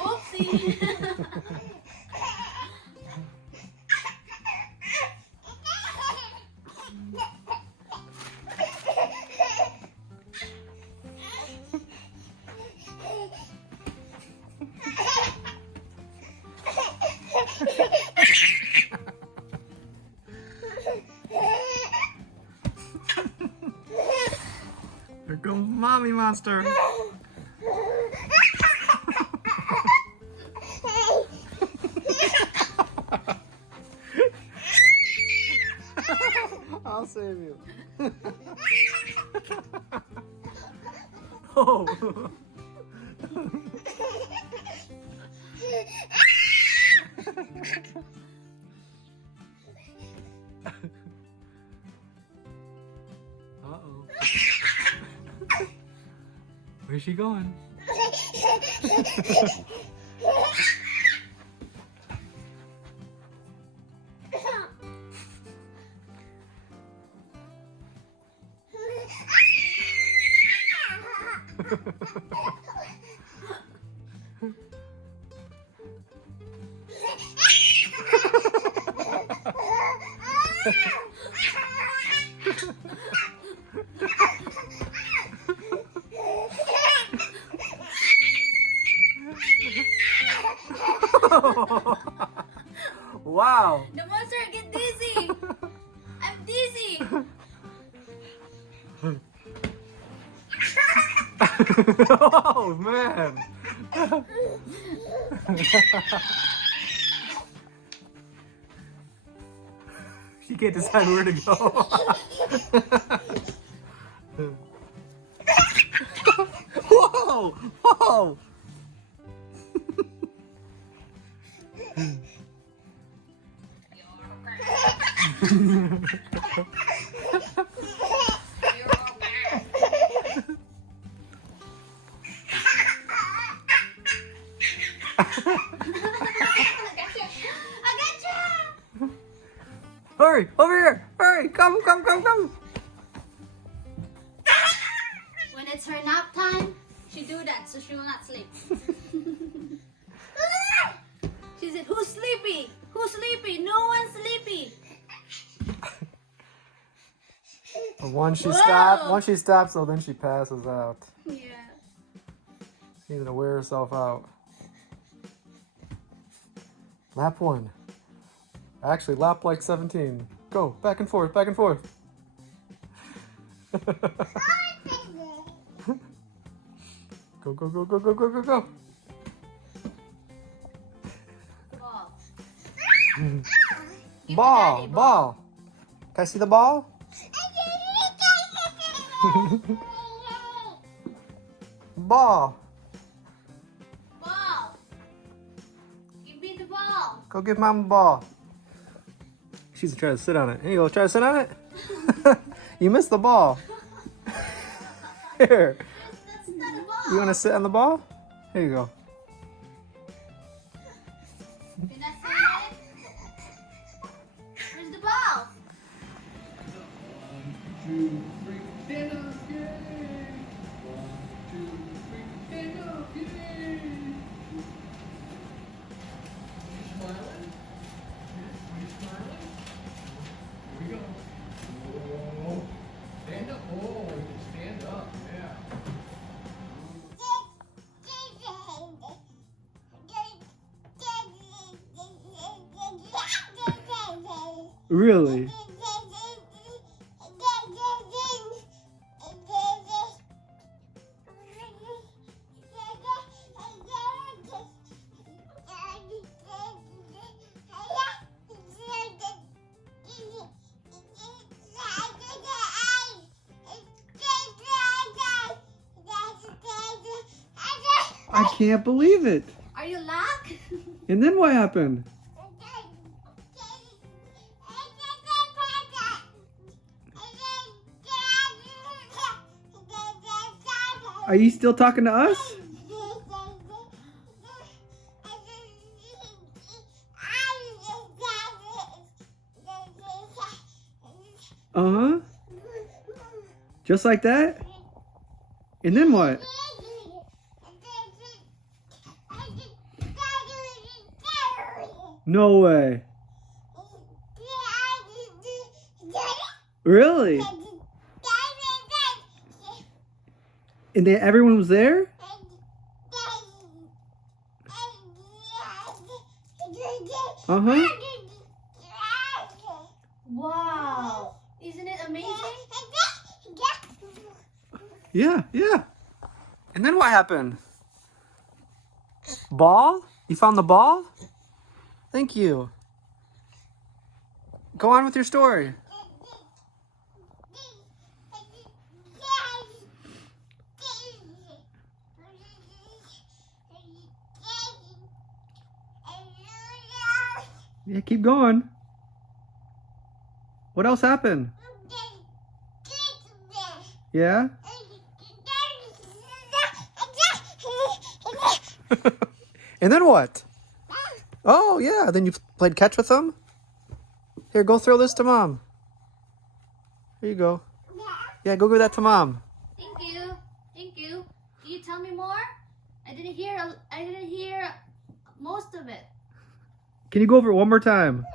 Oopsie. Here comes Mommy Monster. I'll save you. Oh. Uh-oh. Where's she going? Wow. The monster get dizzy. I'm dizzy. Oh man. She can't decide where to go. Whoa! Whoa! Hurry! Over here! Hurry! Come, come, come, come! When it's her nap time, she do that so she will not sleep. She said, "Who's sleepy? Who's sleepy? No one's sleepy." Once she stops, so then she passes out. Yeah. She's gonna wear herself out. Lap 1. Actually, lap like 17. Go, back and forth, back and forth. Go, go, go, go, go, go, go, go. Ball. Ball, ball. Can I see the ball? Ball. Ball. Give me the ball. Go give Mom a ball. She's trying to sit on it. Here you go. Try to sit on it. You missed the ball. Here. That's not a ball. You want to sit on the ball? Here you go. You're not seeing it? Where's the ball? 1, 2, 3, stand up, yay! 1, 2, 3, stand up, yay! You smiling? Yes, you smiling? Here we go. Oh, stand up. Oh, you can stand up, yeah. Really? I can't believe it. Are you locked? And then what happened? Are you still talking to us? Uh-huh. Just like that? And then what? No way. Really? And everyone was there? Uh-huh. Wow. Isn't it amazing? Yeah, yeah. And then what happened? Ball? You found the ball? Thank you. Go on with your story. Yeah, keep going. What else happened? Yeah? And then what? Oh, yeah. Then you played catch with them? Here, go throw this to Mom. Here you go. Yeah, go give that to Mom. Thank you. Thank you. Can you tell me more? I didn't hear most of it. Can you go over it one more time?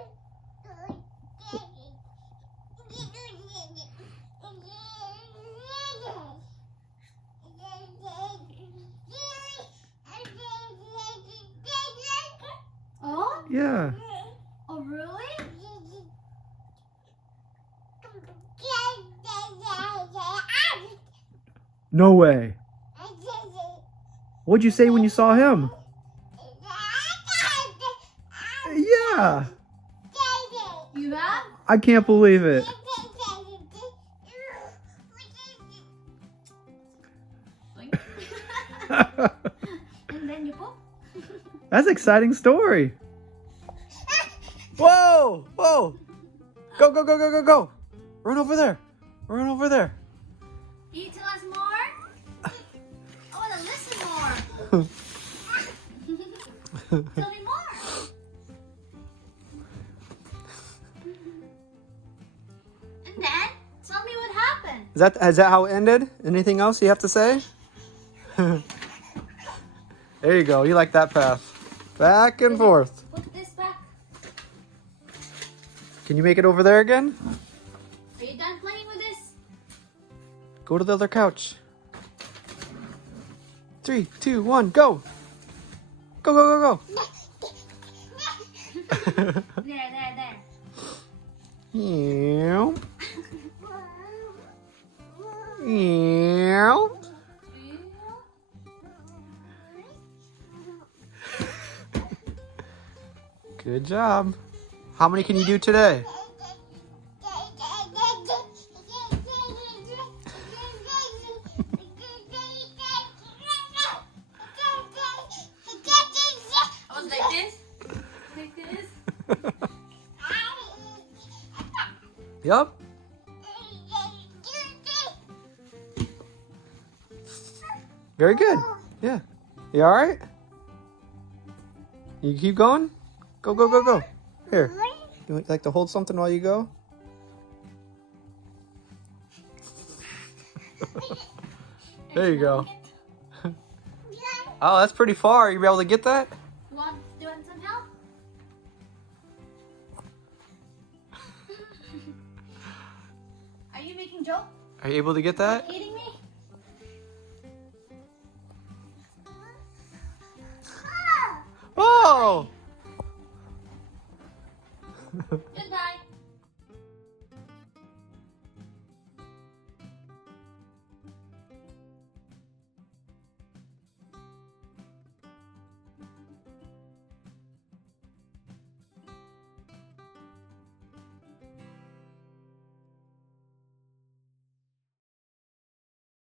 Oh? Yeah. Oh, really? No way. What'd you say when you saw him? Yeah. You have? I can't believe it. And then you poop? That's an exciting story. Whoa! Whoa! Go, go, go, go, go, go! Run over there. Run over there. Can you tell us more? I want to listen more. Tell me more. And then, tell me what happened. Is that how it ended? Anything else you have to say? There you go. You like that path. Back and forth. Put this back. Can you make it over there again? Are you done playing with this? Go to the other couch. 3, 2, 1, go! Go, go, go, go! There. Meow. Meow. Good job. How many can you do today? I was like this. Like this. Yup. Very good. Yeah. You alright? You keep going? Go, go, go, go. Here. You like to hold something while you go? There you go. Oh, that's pretty far. You be able to get that? Do you want some help? Are you making jokes? Are you able to get that? Kidding me? Oh! Goodbye.